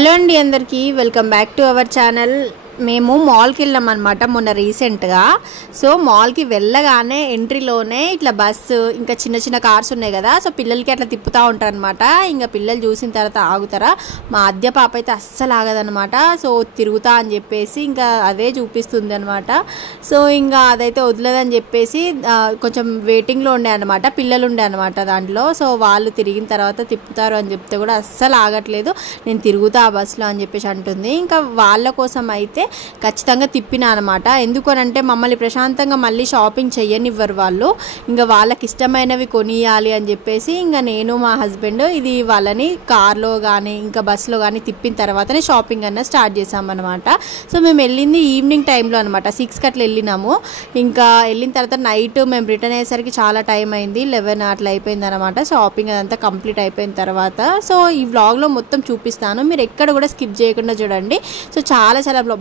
Hello అండి అందరికీ welcome back to our channel. మేము మాల్కి వెళ్ళాం అనమాట మొన్న రీసెంట్గా। సో మాల్కి వెళ్ళగానే ఎంట్రీలోనే ఇట్లా బస్సు ఇంకా చిన్న చిన్న కార్స్ ఉన్నాయి కదా, సో పిల్లలకి అట్లా తిప్పుతూ ఉంటారు అనమాట। ఇంకా పిల్లలు చూసిన తర్వాత ఆగుతారా, మా ఆద్య పాప అయితే అస్సలు ఆగదనమాట। సో తిరుగుతా అని చెప్పేసి ఇంకా అదే చూపిస్తుంది అనమాట। సో ఇంకా అదైతే వదలదని చెప్పేసి కొంచెం వెయిటింగ్లో ఉండే అనమాట, పిల్లలు ఉండే అనమాట దాంట్లో। సో వాళ్ళు తిరిగిన తర్వాత తిప్పుతారు అని చెప్తే కూడా అస్సలు ఆగట్లేదు, నేను తిరుగుతా ఆ బస్సులో అని చెప్పేసి అంటుంది। ఇంకా వాళ్ళ కోసం అయితే ఖచ్చితంగా తిప్పినా అనమాట। ఎందుకనంటే మమ్మల్ని ప్రశాంతంగా మళ్ళీ షాపింగ్ చెయ్యనివ్వరు వాళ్ళు, ఇంకా వాళ్ళకి ఇష్టమైనవి కొనియాలి అని చెప్పేసి ఇంకా నేను మా హస్బెండ్ ఇది వాళ్ళని కార్లో కానీ ఇంకా బస్సులో కానీ తిప్పిన తర్వాతనే షాపింగ్ అన్న స్టార్ట్ చేసామన్నమాట। సో మేము వెళ్ళింది ఈవినింగ్ టైంలో అనమాట, 6కి అట్లా వెళ్ళినాము। ఇంకా వెళ్ళిన తర్వాత నైట్ మేము రిటర్న్ అయ్యేసరికి చాలా టైం అయింది, 11 అట్లా అయిపోయింది అనమాట। షాపింగ్ అదంతా కంప్లీట్ అయిపోయిన తర్వాత సో ఈ వ్లాగ్లో మొత్తం చూపిస్తాను, మీరు ఎక్కడ కూడా స్కిప్ చేయకుండా చూడండి। సో చాలా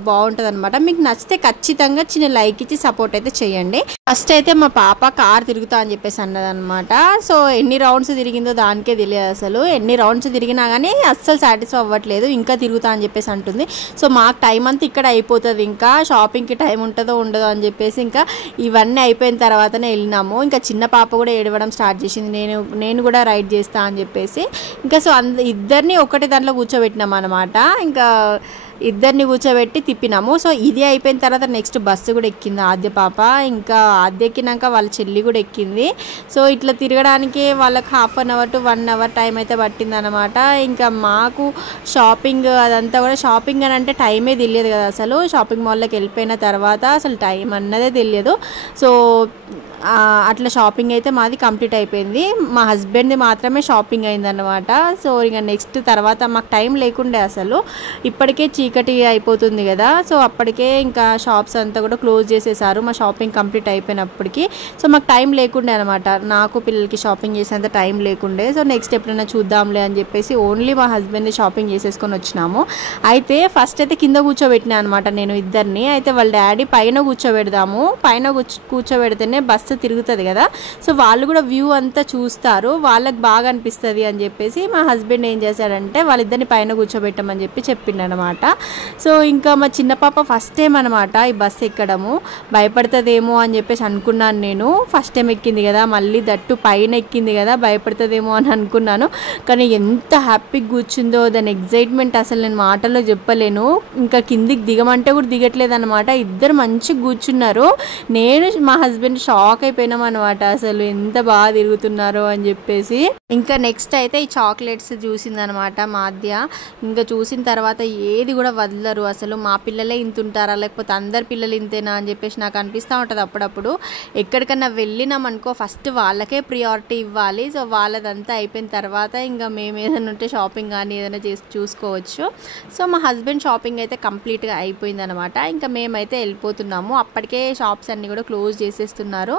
బాగుంటుంది అనమాట। మీకు నచ్చితే ఖచ్చితంగా చిన్న లైక్ ఇచ్చి సపోర్ట్ అయితే చేయండి। ఫస్ట్ అయితే మా పాప కార్ తిరుగుతా అని చెప్పేసి అన్నదనమాట। సో ఎన్ని రౌండ్స్ తిరిగిందో దానికే తెలియదు, అసలు ఎన్ని రౌండ్స్ తిరిగినా కానీ అస్సలు సాటిస్ఫై అవ్వట్లేదు, ఇంకా తిరుగుతా అని చెప్పేసి అంటుంది। సో మాకు టైం అంతా ఇక్కడ అయిపోతుంది, ఇంకా షాపింగ్కి టైం ఉంటుందో ఉండదో అని చెప్పేసి ఇంకా ఇవన్నీ అయిపోయిన తర్వాతనే వెళ్ళినాము। ఇంకా చిన్న పాప కూడా ఏడవడం స్టార్ట్ చేసింది, నేను కూడా రైడ్ చేస్తా అని చెప్పేసి ఇంకా సో ఇద్దరిని ఒకటే దాంట్లో కూర్చోబెట్టినాం అనమాట। ఇంకా ఇద్దరిని కూర్చోబెట్టి తిప్పినాము। సో ఇది అయిపోయిన తర్వాత నెక్స్ట్ బస్సు కూడా ఎక్కింది ఆద్య పాప, ఇంకా ఆద్య ఎక్కినాక వాళ్ళ చెల్లి కూడా ఎక్కింది। సో ఇట్లా తిరగడానికి వాళ్ళకి ½ an hour to 1 hour time అయితే పట్టింది అనమాట। ఇంకా మాకు షాపింగ్ అదంతా కూడా, షాపింగ్ అని అంటే టైమే తెలియదు కదా అసలు, షాపింగ్ మాల్లోకి వెళ్ళిపోయిన తర్వాత అసలు టైం అన్నదే తెలియదు। సో అట్లా షాపింగ్ అయితే మాది కంప్లీట్ అయిపోయింది, మా హస్బెండ్ది మాత్రమే షాపింగ్ అయిందన్నమాట। సో ఇంకా నెక్స్ట్ తర్వాత మాకు టైం లేకుండే అసలు, ఇప్పటికే చీకటి అయిపోతుంది కదా, సో అప్పటికే ఇంకా షాప్స్ అంతా కూడా క్లోజ్ చేసేసారు మా షాపింగ్ కంప్లీట్ అయిపోయినప్పటికీ। సో మాకు టైం లేకుండే అనమాట, నాకు పిల్లలకి షాపింగ్ చేసేంత టైం లేకుండే। సో నెక్స్ట్ ఎప్పుడైనా చూద్దాంలే అని చెప్పేసి ఓన్లీ మా హస్బెండ్ని షాపింగ్ చేసేసుకొని వచ్చినాము। అయితే ఫస్ట్ అయితే కింద కూర్చోబెట్టినా అనమాట నేను ఇద్దరిని, అయితే వాళ్ళ డాడీ పైన కూర్చోబెడదాము, పైన కూర్చోబెడితేనే బస్సు తిరుగుతుంది కదా, సో వాళ్ళు కూడా వ్యూ అంతా చూస్తారు, వాళ్ళకి బాగా అనిపిస్తుంది అని చెప్పేసి మా హస్బెండ్ ఏం చేశాడంటే వాళ్ళిద్దరిని పైన కూర్చోబెట్టమని చెప్పి చెప్పిండు అనమాట। సో ఇంకా మా చిన్న పాప ఫస్ట్ టైం అనమాట ఈ బస్సు ఎక్కడము, భయపడుతుందేమో అని చెప్పేసి అనుకున్నాను నేను, ఫస్ట్ టైం ఎక్కింది కదా, మళ్ళీ దట్టు పైన ఎక్కింది కదా, భయపడుతుందేమో అని అనుకున్నాను, కానీ ఎంత హ్యాపీగా కూర్చుందో దాని ఎగ్జైట్మెంట్ అసలు నేను మాటల్లో చెప్పలేను। ఇంకా కిందికి దిగమంటే కూడా దిగట్లేదు అనమాట, ఇద్దరు మంచిగా కూర్చున్నారు, నేను మా హస్బెండ్ షాక్ అయిపోయినాం అనమాట, అసలు ఎంత బాగా తిరుగుతున్నారో అని చెప్పేసి। ఇంకా నెక్స్ట్ అయితే ఈ చాక్లెట్స్ చూసిందనమాట మాధ్య, ఇంకా చూసిన తర్వాత ఏది కూడా వదలరు అసలు, మా పిల్లలే ఇంత ఉంటారా లేకపోతే అందరు పిల్లలు ఇంతేనా అని చెప్పేసి నాకు అనిపిస్తూ ఉంటుంది అప్పుడప్పుడు। ఎక్కడికన్నా వెళ్ళినాం అనుకో ఫస్ట్ వాళ్ళకే ప్రియారిటీ ఇవ్వాలి, సో వాళ్ళదంతా అయిపోయిన తర్వాత ఇంకా మేము ఏదైనా ఉంటే షాపింగ్ కానీ ఏదైనా చేసి చూసుకోవచ్చు। సో మా హస్బెండ్ షాపింగ్ అయితే కంప్లీట్గా అయిపోయింది అనమాట, ఇంకా మేమైతే వెళ్ళిపోతున్నాము, అప్పటికే షాప్స్ అన్నీ కూడా క్లోజ్ చేసేస్తున్నారు।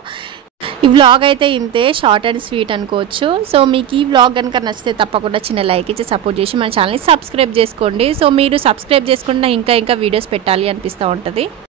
ఈ వ్లాగ్ అయితే ఇంతే, షార్ట్ అండ్ స్వీట్ అనుకోవచ్చు। సో మీకు ఈ వ్లాగ్ కనుక నచ్చితే తప్పకుండా చిన్న లైక్ ఇచ్చి సపోర్ట్ చేసి మన ఛానల్ని సబ్స్క్రైబ్ చేసుకోండి। సో మీరు సబ్స్క్రైబ్ చేసుకుంటే ఇంకా వీడియోస్ పెట్టాలి అనిపిస్తూ ఉంటుంది।